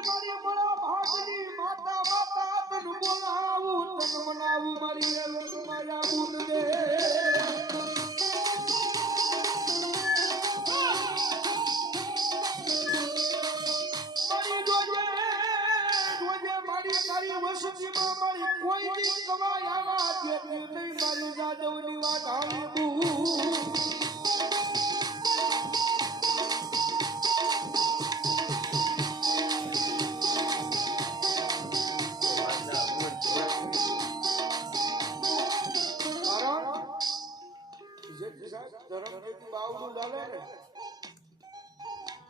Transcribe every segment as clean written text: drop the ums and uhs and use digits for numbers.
મારી મોળા ભાગની માતા માતા તન બોલાવું તન મનાવું મારી રેવમાં જાવું દે મારી જોજે મારી તારી વસતીમાં મારી કોઈ દી કમાય આવા જેટલી નહીં મારી જાદવની વાત આવી બુ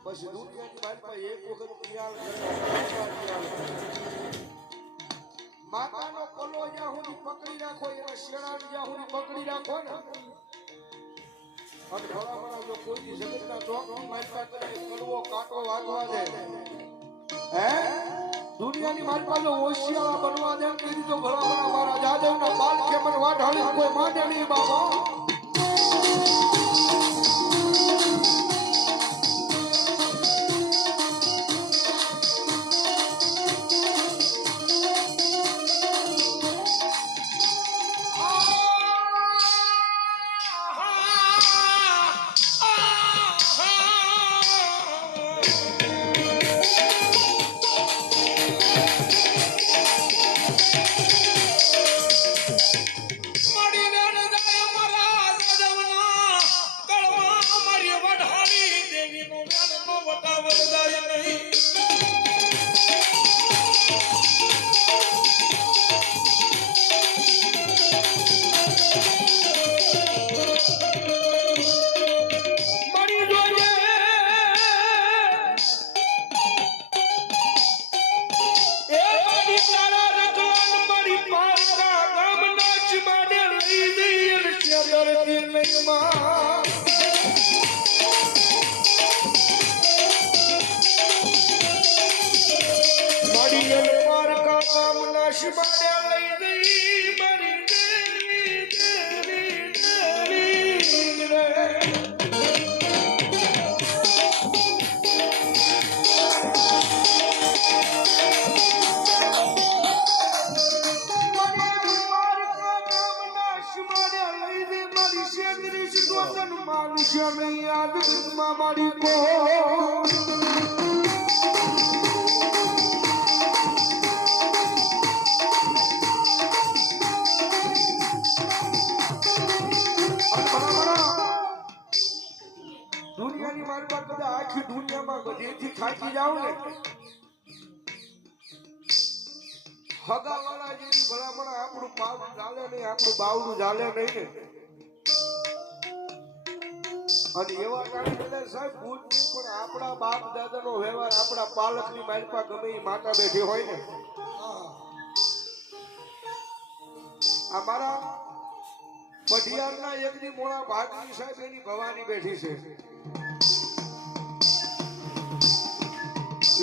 પછી દુનિયાની બાજુમાં એક વખત પિયાલ માતાનો કલો જ્યાં સુધી પકડી રાખો એના શેણાને જ્યાં સુધી પકડી રાખો ને અને ભલામણા જો કોઈ જગતના ચોકની માલપા કરે કડવો કાંટો વાગવા દે હે દુનિયાની માલપા જો હોશિયાર બનવા દે કીધી તો ભલામણા મારા જાદવના બાલ ખેમન વાઢાળી કોઈ માંડે નહીં બાબા મારી કો દુનિયાની મારવા કદાચ આખી દુનિયામાં બધેથી થાકી જાવ ને હગાવાળા જેવી ભલામણ આપણું પાવડું ચાલે નહીં આપણું બાવડું ચાલે નહીં ને અને એવા કારણે કદાચ સાહેબ ભૂત નહીં પણ આપણા બાપ દાદાનો વ્યવહાર આપણા પાલકની માલપા ગમે એ માતા બેઠી હોય ને આ મારા પઢિયારના એકની મોળા ભાગની સાહેબ એની ભવાની બેઠી છે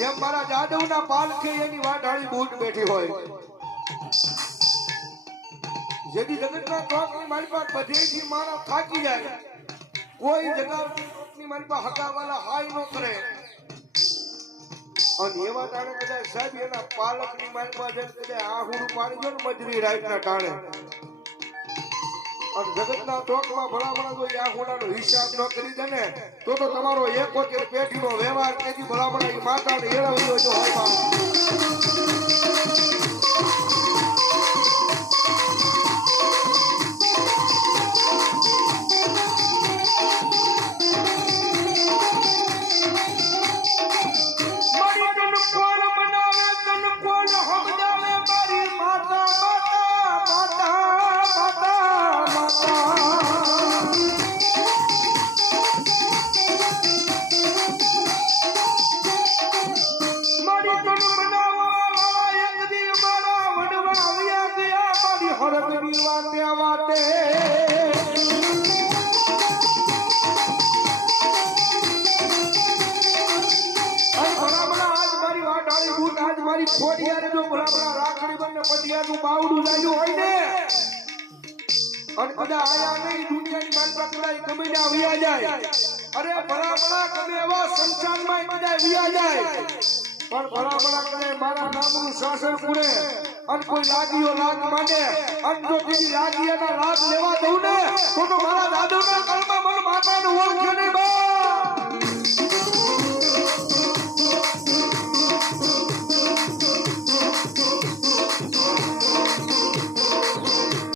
એમ મારા જાદવના પાલકે એની વાઢાળી બૂટ બેઠી હોય જેથી જગતના ચોકની માલપા બધેથી મારા થાકી જાય કોઈ જગાની માલપા હગાવાલા હાય ન કરે અને એવા ટાણે કદાચ સાહેબ એના પાલકની માલપા જેમ કદાચ આહુડું પાડી દો ને મજરી રાતના ટાણે અને જગતના ચોકમાં ભલામણા જો આહુડાનો હિસાબ ન કરી દે ને તો તમારો એક વખત પેઢીનો વ્યવહાર તેથી ભલામણા એ માતાને એળવ્યો જો હોય ખોડિયારે જો ભલામણા રાખડી બંને પટિયાનું બાવડું લાગ્યું હોય ને અને બધા આયા નહીં દુનિયાની માલપા કદાચ ગમે ને આવ્યા જાય અરે ભલામણા ગમે એવા સંસારમાં કદાચ આવ્યા જાય પણ ભલા ભલા કરે મારા નામનું શાસન પૂરે અને કોઈ લાગીઓ લાગ માંડે અને જો બીજી લાગીઓના લાભ લેવા દઉં ને તો મારા દાદુના કલમાં